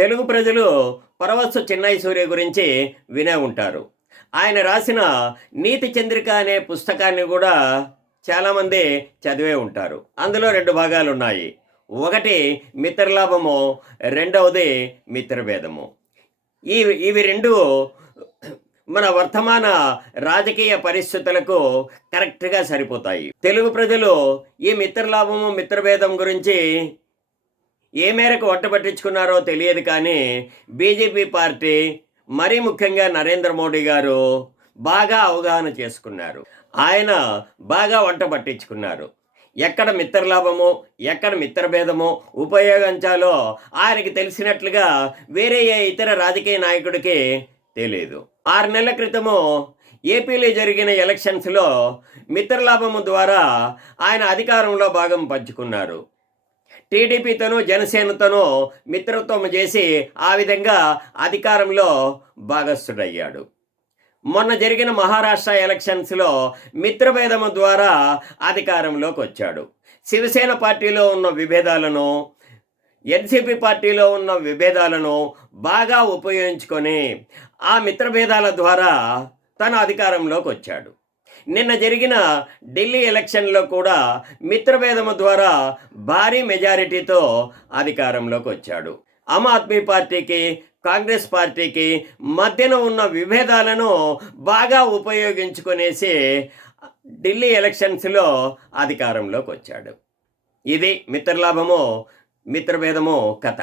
తెలుగు ప్రజలు పరవస్తు చిన్నయ్య సూర్య గురించి వినే ఉంటారు. ఆయన రాసిన నీతి చంద్రిక అనే పుస్తకాన్ని కూడా చాలామంది చదివే ఉంటారు. అందులో రెండు భాగాలు ఉన్నాయి ఒకటి మిత్రలాభము రెండవది మిత్రభేదము. ఈ ఇవి రెండు మన వర్తమాన రాజకీయ పరిస్థితులకు కరెక్ట్గా సరిపోతాయి. తెలుగు ప్రజలు ఈ మిత్రలాభము మిత్రభేదం గురించి ఏ మేరకు పట్టించుకున్నారో తెలియదు కానీ బీజేపీ పార్టీ మరీ ముఖ్యంగా నరేంద్ర మోడీ గారు బాగా అవగాహన చేసుకున్నారు. ఆయన బాగా వంట పట్టించుకున్నారు. ఎక్కడ మిత్రలాభము ఎక్కడ మిత్రభేదము ఉపయోగించాలో ఆయనకి తెలిసినట్లుగా వేరే ఏ ఇతర రాజకీయ నాయకుడికి తెలియదు ఆరు నెలల క్రితము ఏపీలో జరిగిన ఎలక్షన్స్లో మిత్రలాభము ద్వారా ఆయన అధికారంలో భాగం పంచుకున్నారు. టీడీపీతోనూ జనసేనతోనూ మిత్రత్వం చేసి ఆ విధంగా అధికారంలో భాగస్థుడయ్యాడు. మొన్న జరిగిన మహారాష్ట్ర ఎలక్షన్స్లో మిత్రభేదము ద్వారా అధికారంలోకి వచ్చాడు. శివసేన పార్టీలో ఉన్న విభేదాలను ఎన్సీపీ పార్టీలో ఉన్న విభేదాలను బాగా ఉపయోగించుకొని ఆ మిత్రభేదాల ద్వారా తన అధికారంలోకి వచ్చాడు. నిన్న జరిగిన ఢిల్లీ ఎలక్షన్లో కూడా మిత్రభేదము ద్వారా భారీ మెజారిటీతో అధికారంలోకి వచ్చాడు. ఆమ్ ఆద్మీ పార్టీకి కాంగ్రెస్ పార్టీకి మధ్యన ఉన్న విభేదాలను బాగా ఉపయోగించుకునేసి ఢిల్లీ ఎలక్షన్స్లో అధికారంలోకి వచ్చాడు. ఇది మిత్రలాభము మిత్రభేదము కథ.